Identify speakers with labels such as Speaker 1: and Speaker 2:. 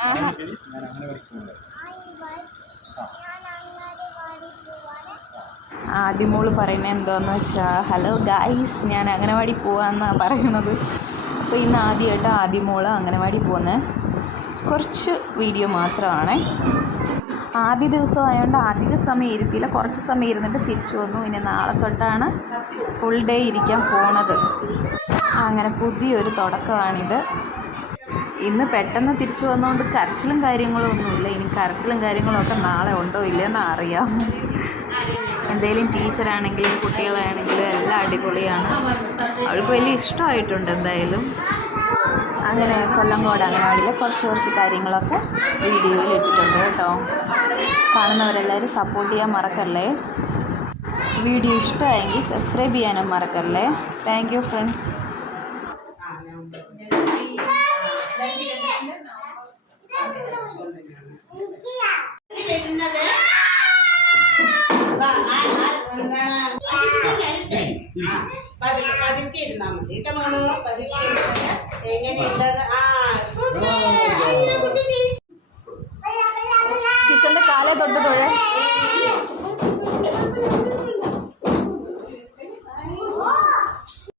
Speaker 1: ഞാൻ
Speaker 2: ആദ്യമോൾ പറയുന്നത് എന്തോന്ന് വെച്ചാൽ ഹലോ ഗായ്സ് ഞാൻ അംഗനവാടി പോവാന്നാണ് പറയണത് അപ്പോൾ ഇന്ന് ആദ്യമായിട്ട് ആദ്യമോൾ അംഗനവാടി പോകുന്നത് കുറച്ച് വീഡിയോ മാത്രമാണ്. ആദ്യ ദിവസം ആയതുകൊണ്ട് അധിക സമയം ഇരുത്തിയില്ല. കുറച്ച് സമയം ഇരുന്നിട്ട് തിരിച്ചു വന്നു. ഇനി നാളെ തൊട്ടാണ് ഫുൾ ഡേ ഇരിക്കാൻ പോണത്. അങ്ങനെ പുതിയൊരു തുടക്കമാണിത്. ഇന്ന് പെട്ടെന്ന് തിരിച്ചു വന്നുകൊണ്ട് കരച്ചിലും കാര്യങ്ങളും ഒന്നുമില്ല. ഇനി കരച്ചിലും കാര്യങ്ങളും ഒക്കെ നാളെ ഉണ്ടോ ഇല്ലയെന്ന് അറിയാം. എന്തെങ്കിലും ടീച്ചറാണെങ്കിലും കുട്ടികളാണെങ്കിലും എല്ലാം അടിപൊളിയാണ്. അവൾക്ക് വലിയ ഇഷ്ടമായിട്ടുണ്ട് എന്തായാലും. അങ്ങനെ കൊല്ലങ്കോട് അങ്ങനെയാണെങ്കിൽ കുറച്ച് കുറച്ച് കാര്യങ്ങളൊക്കെ വീഡിയോയിൽ ഇട്ടിട്ടുണ്ട് കേട്ടോ. കാണുന്നവരെല്ലാവരും സപ്പോർട്ട് ചെയ്യാൻ മറക്കല്ലേ? വീഡിയോ ഇഷ്ടമായെങ്കിൽ സബ്സ്ക്രൈബ് ചെയ്യാനും മറക്കല്ലേ? താങ്ക് യു ഫ്രണ്ട്സ്
Speaker 3: പതുക്കെ ഇരുന്നാ മതി. കേട്ടോ മോൾ പതുക്കെ ഇരുന്ന് എങ്ങനെയുള്ളത്? ആ സൂപ്പർ. കുട്ടി
Speaker 2: കാലേ തൊട്ട് തൊഴേ.